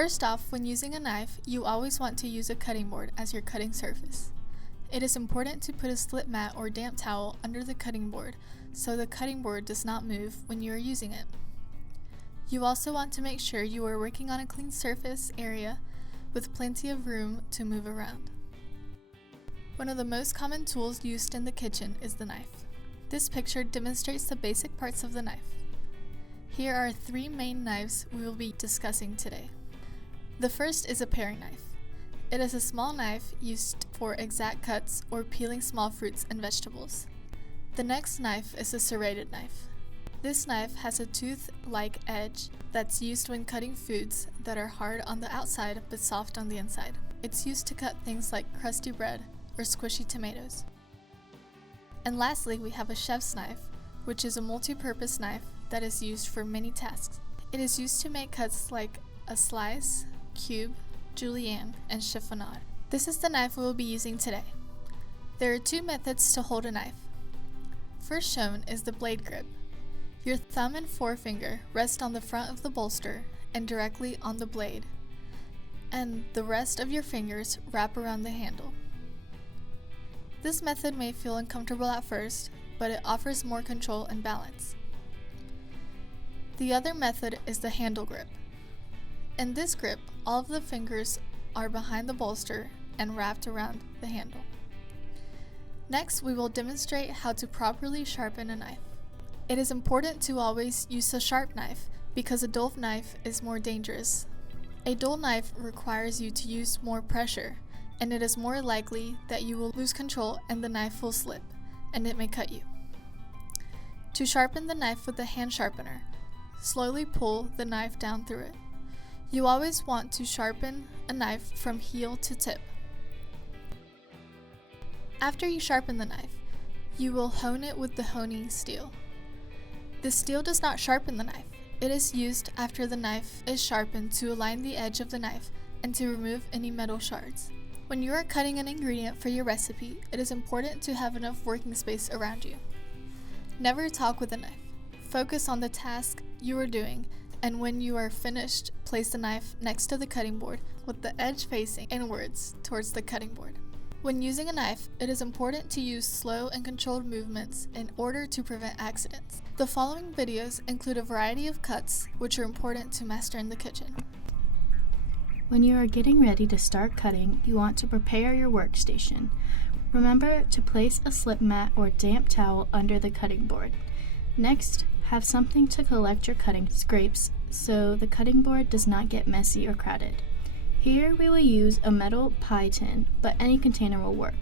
First off, when using a knife, you always want to use a cutting board as your cutting surface. It is important to put a slip mat or damp towel under the cutting board so the cutting board does not move when you are using it. You also want to make sure you are working on a clean surface area with plenty of room to move around. One of the most common tools used in the kitchen is the knife. This picture demonstrates the basic parts of the knife. Here are 3 main knives we will be discussing today. The first is a paring knife. It is a small knife used for exact cuts or peeling small fruits and vegetables. The next knife is a serrated knife. This knife has a tooth-like edge that's used when cutting foods that are hard on the outside but soft on the inside. It's used to cut things like crusty bread or squishy tomatoes. And lastly, we have a chef's knife, which is a multi-purpose knife that is used for many tasks. It is used to make cuts like a slice, cube, julienne, and chiffonade. This is the knife we will be using today. There are 2 methods to hold a knife. First shown is the blade grip. Your thumb and forefinger rest on the front of the bolster and directly on the blade, and the rest of your fingers wrap around the handle. This method may feel uncomfortable at first, but it offers more control and balance. The other method is the handle grip. In this grip, all of the fingers are behind the bolster and wrapped around the handle. Next, we will demonstrate how to properly sharpen a knife. It is important to always use a sharp knife because a dull knife is more dangerous. A dull knife requires you to use more pressure, and it is more likely that you will lose control and the knife will slip, and it may cut you. To sharpen the knife with a hand sharpener, slowly pull the knife down through it. You always want to sharpen a knife from heel to tip. After you sharpen the knife, you will hone it with the honing steel. The steel does not sharpen the knife. It is used after the knife is sharpened to align the edge of the knife and to remove any metal shards. When you are cutting an ingredient for your recipe, it is important to have enough working space around you. Never talk with a knife. Focus on the task you are doing, and when you are finished, place the knife next to the cutting board with the edge facing inwards towards the cutting board. When using a knife, it is important to use slow and controlled movements in order to prevent accidents. The following videos include a variety of cuts which are important to master in the kitchen. When you are getting ready to start cutting, you want to prepare your workstation. Remember to place a slip mat or damp towel under the cutting board. Next, have something to collect your cutting scrapes so the cutting board does not get messy or crowded. Here we will use a metal pie tin, but any container will work.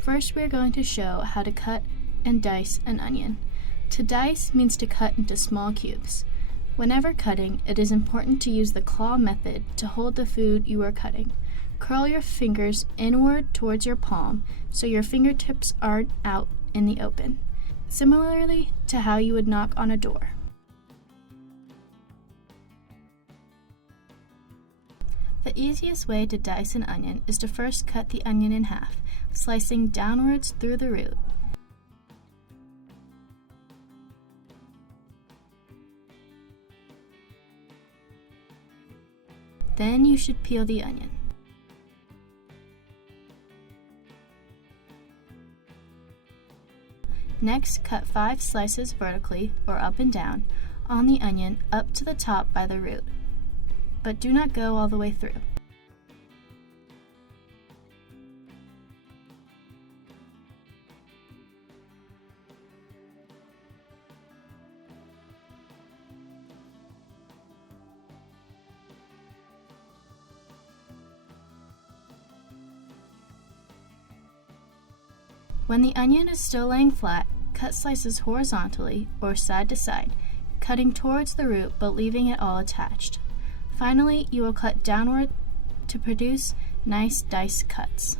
First, we are going to show how to cut and dice an onion. To dice means to cut into small cubes. Whenever cutting, it is important to use the claw method to hold the food you are cutting. Curl your fingers inward towards your palm so your fingertips aren't out in the open, similarly to how you would knock on a door. The easiest way to dice an onion is to first cut the onion in half, slicing downwards through the root. Then you should peel the onion. Next, cut 5 slices vertically or up and down on the onion up to the top by the root, but do not go all the way through. When the onion is still laying flat, cut slices horizontally or side to side, cutting towards the root but leaving it all attached. Finally, you will cut downward to produce nice dice cuts.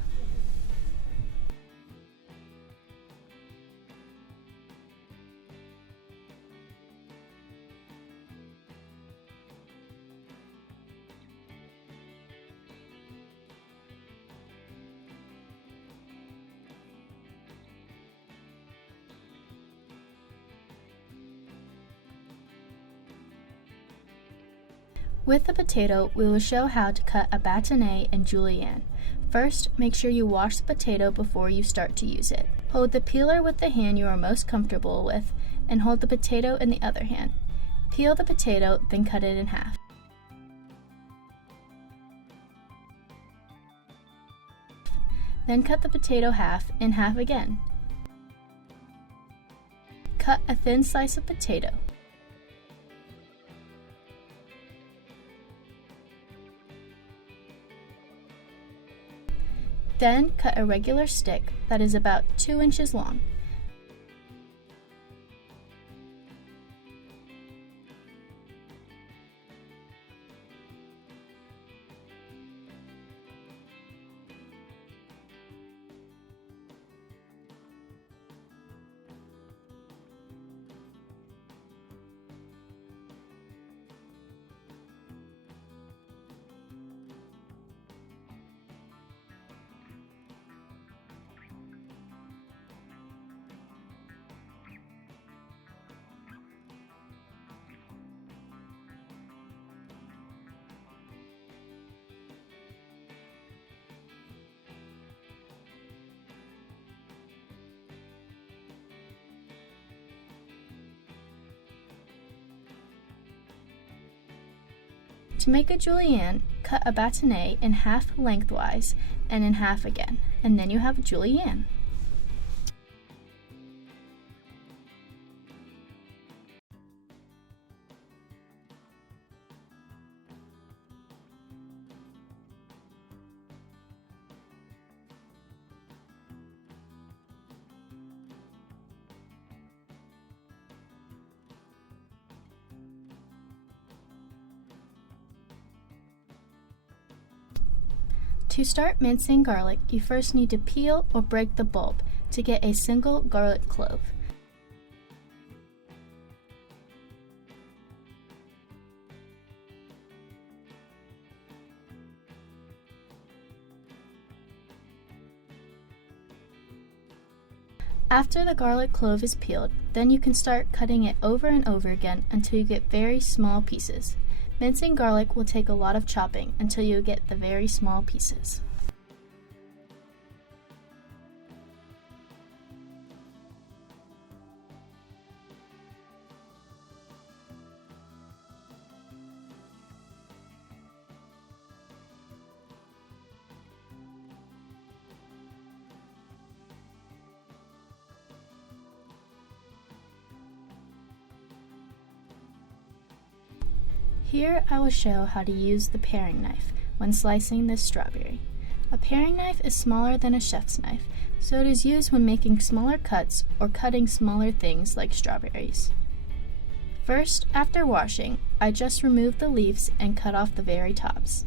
With the potato, we will show how to cut a bâtonnet and julienne. First, make sure you wash the potato before you start to use it. Hold the peeler with the hand you are most comfortable with, and hold the potato in the other hand. Peel the potato, then cut it in half. Then cut the potato in half again. Cut a thin slice of potato. Then cut a regular stick that is about 2 inches long. To make a julienne, cut a bâtonnet in half lengthwise and in half again, and then you have a julienne. To start mincing garlic, you first need to peel or break the bulb to get a single garlic clove. After the garlic clove is peeled, then you can start cutting it over and over again until you get very small pieces. Mincing garlic will take a lot of chopping until you get the very small pieces. Here I will show how to use the paring knife when slicing this strawberry. A paring knife is smaller than a chef's knife, so it is used when making smaller cuts or cutting smaller things like strawberries. First, after washing, I just remove the leaves and cut off the very tops.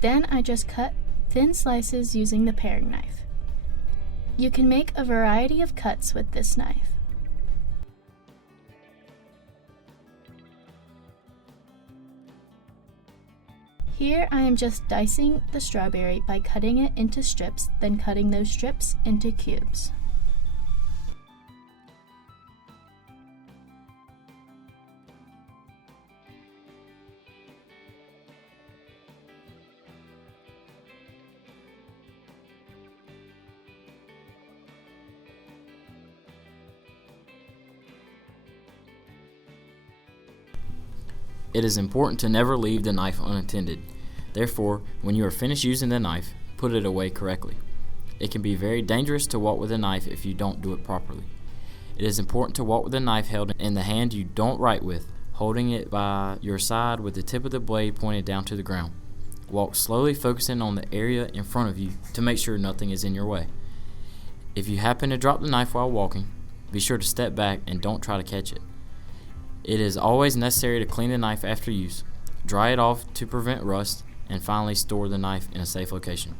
Then I just cut thin slices using the paring knife. You can make a variety of cuts with this knife. Here I am just dicing the strawberry by cutting it into strips, then cutting those strips into cubes. It is important to never leave the knife unattended. Therefore, when you are finished using the knife, put it away correctly. It can be very dangerous to walk with a knife if you don't do it properly. It is important to walk with a knife held in the hand you don't write with, holding it by your side with the tip of the blade pointed down to the ground. Walk slowly, focusing on the area in front of you to make sure nothing is in your way. If you happen to drop the knife while walking, be sure to step back and don't try to catch it. It is always necessary to clean the knife after use, dry it off to prevent rust, and finally store the knife in a safe location.